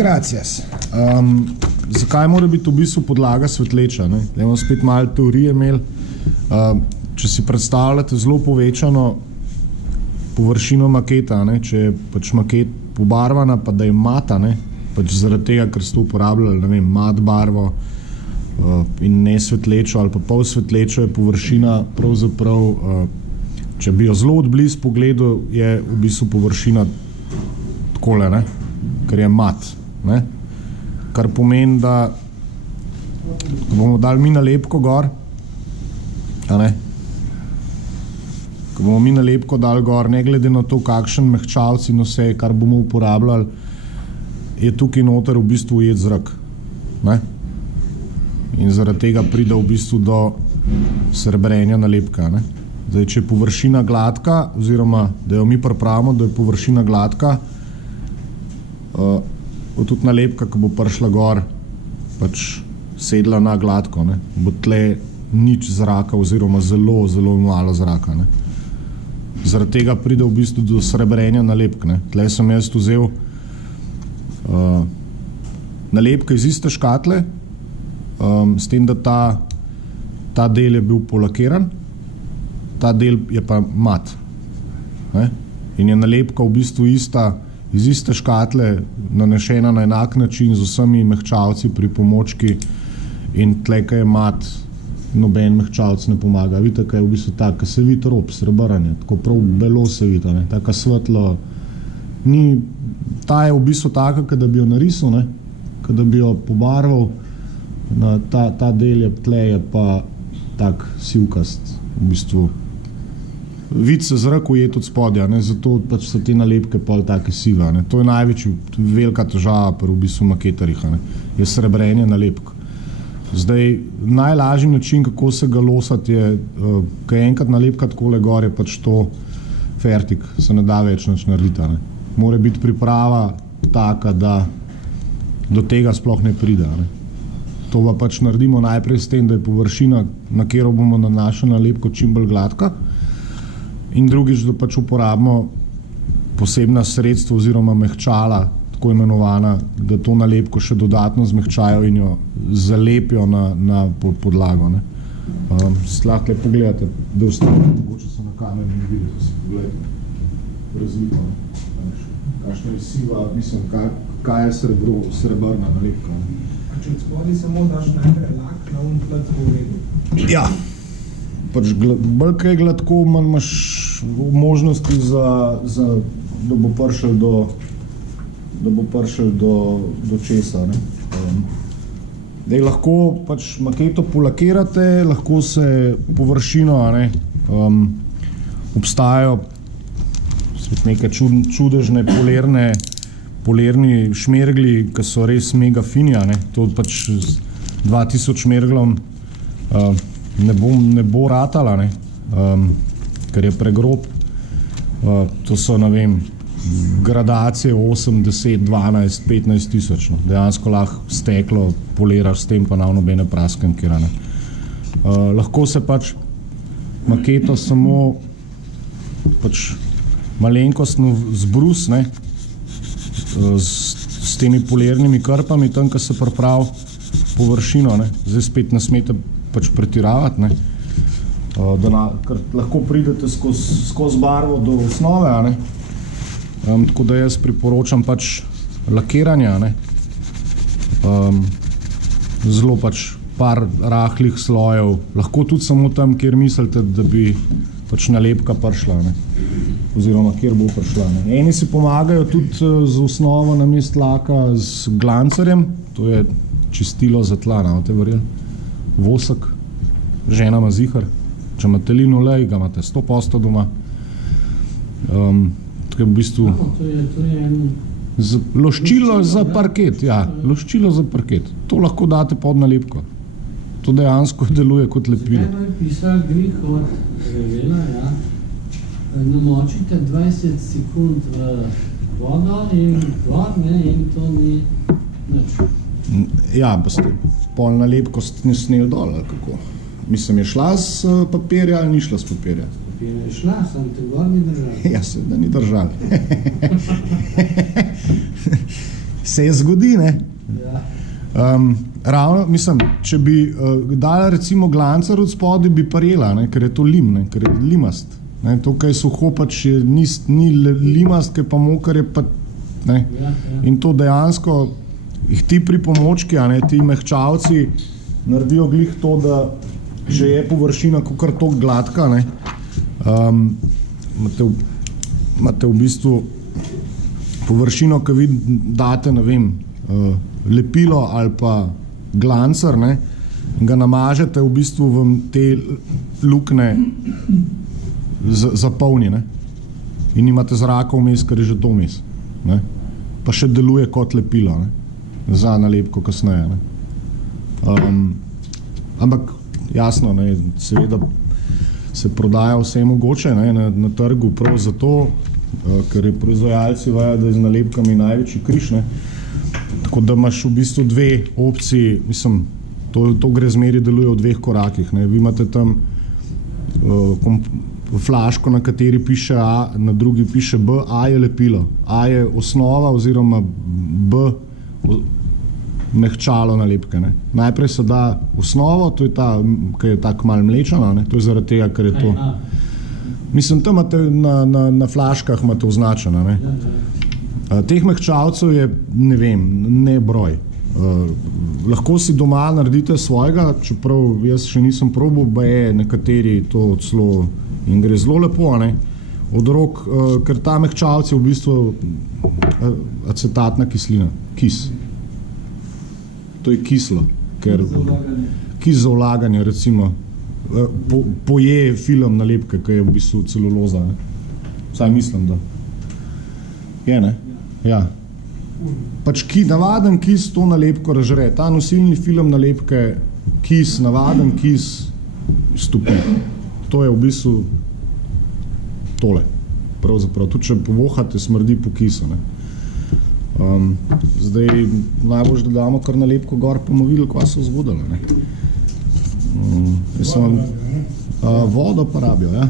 Gracias. Zakaj mora biti v bistvu podlaga svetleča? Ne? Da imamo spet malo teorije imeli. Če si predstavljate zelo povečano površino maketa, ne? Če je pač maket pobarvana, pa da je mata, ne? Pač zaradi tega, ker ste uporabljali, ne vem, mat barvo in ne svetlečo ali pa pol svetlečo, je površina pravzaprav, če bi jo zelo odblizu pogledal, je v bistvu površina takole, ne? Ker je mat. Ne? Kar pomeni, da bomo dali mi nalepko gor, a ne? Ko bomo mi nalepko dali gor, ne glede na to, kakšen mehčalc in vse, kar bomo uporabljali, je tukaj noter v bistvu ujet zrak. Ne? In zaradi tega pride v bistvu do srbrenja nalepka. Ne? Zdaj, če je površina gladka, oziroma da jo mi pripravimo, da je površina gladka, tudi nalepka, ko bo prišla gor, pač sedla na gladko, ne? Bo tle nič zraka oziroma zelo, zelo malo zraka. Ne? Zaradi tega pride v bistvu do srebrenja nalepk. Ne? Tle sem jaz vzel nalepke iz iste škatle, s tem, da ta del je bil polakiran, ta del je pa mat. Ne? In je nalepka v bistvu ista, iz iste škatle nanešena na enak način z vsemi mehčalci pri pomočki in tle, kaj je mat, noben mehčalc ne pomaga. Vidite, kaj je v bistvu tak, se vidi rob, srebranje, tako prav belo se vidi, ne? Taka svetlo, ta je v bistvu taka, kada bi jo narisal, ne? Kada bi jo pobarval, ta del je tle, je pa tak sivkast, v bistvu. Vid se zrak ujet od spodja, ne? Zato pač so te nalepke pol take sive. Ne? To je največji, velika težava pri v bistvu maketarjih, ne? Je srebrenje nalepk. Zdaj, najlažji način, kako se ga losati, je, ko je enkrat nalepka takole gor, je pač to fertik, se ne da več nič narediti. Ne? Mora biti priprava taka, da do tega sploh ne pride. Ne? To pa pač naredimo najprej s tem, da je površina, na katero bomo nanašali nalepko, čim bolj gladka. In drugič, da pač uporabimo posebna sredstva oziroma mehčala, tako imenovana, da to nalepko še dodatno zmehčajo in jo zalepijo na podlago. Ne? Lahko le pogledate, da ostane, mogoče se na kameri ne vidi, da si pogledate razliko. Kakšna je siva, mislim, kaj je srebrna nalepka. A če od spodaj samo daš najprej lak, na plat bo v redu? Ja. Pač bolj kaj gladko, manj imaš možnosti da bo prišel do česa. Ne? Lahko pač maketo polakirate, lahko se površino, ne? Obstajajo neke čudežne polerni šmergli, ki so res mega fini, ne? To pač z 2000 šmerglom ne bo ratala, ne? Ker je pregrob. To so, ne vem, gradacije 8, 10, 12, 15 tisoč. No? Dejansko lahko steklo poliraš s tem, pa nav nobene praskenkira. Lahko se pač maketo samo pač malenkostno zbrus, ne? S temi polirnimi krpami, tam, ko se pripravi površino, ne? Zdaj spet ne smete pač pretiravati, ne? Ker lahko pridete skozi barvo do osnove, ne? Tako da jaz priporočam pač lakiranja, ne? Zelo pač par rahlih slojev, lahko tudi samo tam, kjer mislite, da bi pač nalepka prišla, ne? Oziroma, kjer bo prišla, ne? Eni si pomagajo tudi z osnovo namesto laka z glancarjem, to je čistilo za tla, ne boste verjeli? Vosek, žena ima zihar, če imate lin olej, ga imate 100% doma. To je v bistvu loščilo za parket, ja, loščilo za parket. To lahko date pod nalepko. To dejansko deluje kot lepilo. Zakaj je pisal grih od revela, ja? Namočite 20 sekund v vodo in gor, ne, in to ni nič. Ja, pa ste pol nalepko ste sneli dol, ali kako? Mislim, je šla z papirja ali ni šla z papirja? Papirja je šla, sem te gor ni držal. Ja, se da ni držal. Se zgodi, ne? Ja. Ravno, mislim, če bi dala recimo glancar od spodaj, bi parjela, ne? Ker je to lim, ne? Ker je limast. Ne? To, kaj je suho, pač ni limast, kaj pa mokar je pa, ne? Ja. In to dejansko, ti pripomočki, a ne, ti mehčavci naredijo glih to, da če je površina kakor toliko gladka, ne, imate v bistvu površino, ki vi date, ne vem, lepilo ali pa glancar, ne, in ga namažete, v bistvu vam te lukne zapolni, ne, in imate zraka vmes, ker je že to vmes, ne, pa še deluje kot lepilo, ne, za nalepko kasneje, ne. Ampak jasno, ne, seveda se prodaja vse mogoče, ne, na trgu prav zato, ker je proizvajalci vajo, da je z nalepkami največji križ, ne. Tako da imaš v bistvu dve opciji, mislim, to gre zmeri deluje v dveh korakih, ne. Vi imate tam flaško, na kateri piše A, na drugi piše B, A je lepilo, A je osnova oziroma B mehčalo nalepke, ne. Najprej se da osnovo, to je ta, ki je tako malo mlečana, ne, to je zaradi tega, ker je to. Mislim, tam imate na flaškah imate označena, ne. Teh mehčalcev je, ne vem, ne broj. Lahko si doma naredite svojega, čeprav jaz še nisem probal, baje nekateri to celo in gre zelo lepo, ne, od rok, ker ta mehčalec je v bistvu acetatna kislina, kis. To je kislo, ker kis za vlaganje, recimo, poje film nalepke, ki je v bistvu celuloza, ne. Vsaj mislim, da je, ne? Ja. Pač navaden kis to nalepko razžre. Ta nosilni film nalepke, kis, navaden kis stopi. To je v bistvu tole. Pravzaprav, tudi če povohate, smrdi po kisu, ne. Zdaj najbolj, da damo kar nalepko gor, pa bomo videli, kva so zgodile, ne. Vodo pa rabijo, ja.